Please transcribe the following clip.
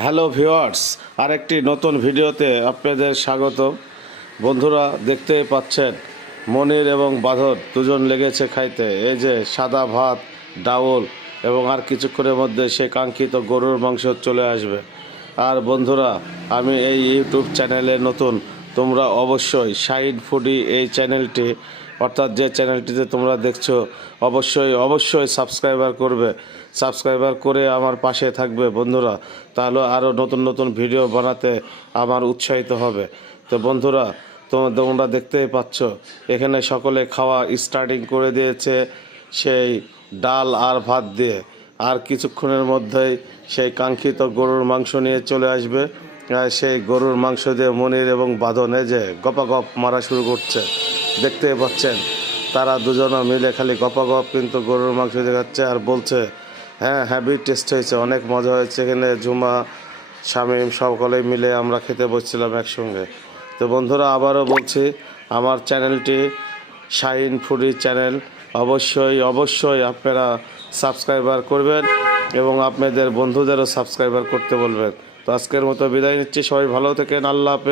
Hello viewers, আরেকটি নতুন ভিডিওতে আপনাদের স্বাগত। বন্ধুরা, দেখতেই পাচ্ছেন মনির এবং বাঁধন দুজন লেগেছে খাইতে। এই যে সাদা ভাত, ডাউল এবং আর কিছুক্ষণের মধ্যে সেই কাঙ্ক্ষিত গরুর মাংস চলে আসবে। আর বন্ধুরা, আমি এই ইউটিউব চ্যানেলে নতুন, তোমরা অবশ্যই শাহিন ফুডি এই চ্যানেলটি, অর্থাৎ যে চ্যানেলটিতে তোমরা দেখছো, অবশ্যই সাবস্ক্রাইবার করবে। সাবস্ক্রাইবার করে আমার পাশে থাকবে বন্ধুরা, তাহলে আরও নতুন নতুন ভিডিও বানাতে আমার উৎসাহিত হবে। তো বন্ধুরা, তোমরা দেখতেই পাচ্ছ এখানে সকলে খাওয়া স্টার্টিং করে দিয়েছে সেই ডাল আর ভাত দিয়ে। আর কিছুক্ষণের মধ্যেই সেই কাঙ্ক্ষিত গরুর মাংস নিয়ে চলে আসবে। সেই গরুর মাংস দিয়ে মনির এবং বাঁধন যে গপাগপ মারা শুরু করছে, দেখতে পাচ্ছেন। তারা দুজনে মিলে খালি গপাগপ কিন্তু গরুর মাংস দেখাচ্ছে আর বলছে, হ্যাঁ হ্যাভি টেস্ট হয়েছে, অনেক মজা হয়েছে। এখানে ঝুমা, শামীম সকলে মিলে আমরা খেতে বসছিলাম একসঙ্গে। তো বন্ধুরা, আবারও বলছি, আমার চ্যানেলটি শাহিন ফুডি চ্যানেল, অবশ্যই আপনারা সাবস্ক্রাইবার করবেন এবং আপনাদের বন্ধুদেরও সাবস্ক্রাইবার করতে বলবেন। তো আজকের মতো বিদায় নিচ্ছি, সবাই ভালো থাকেন, আল্লাহ হাফেজ।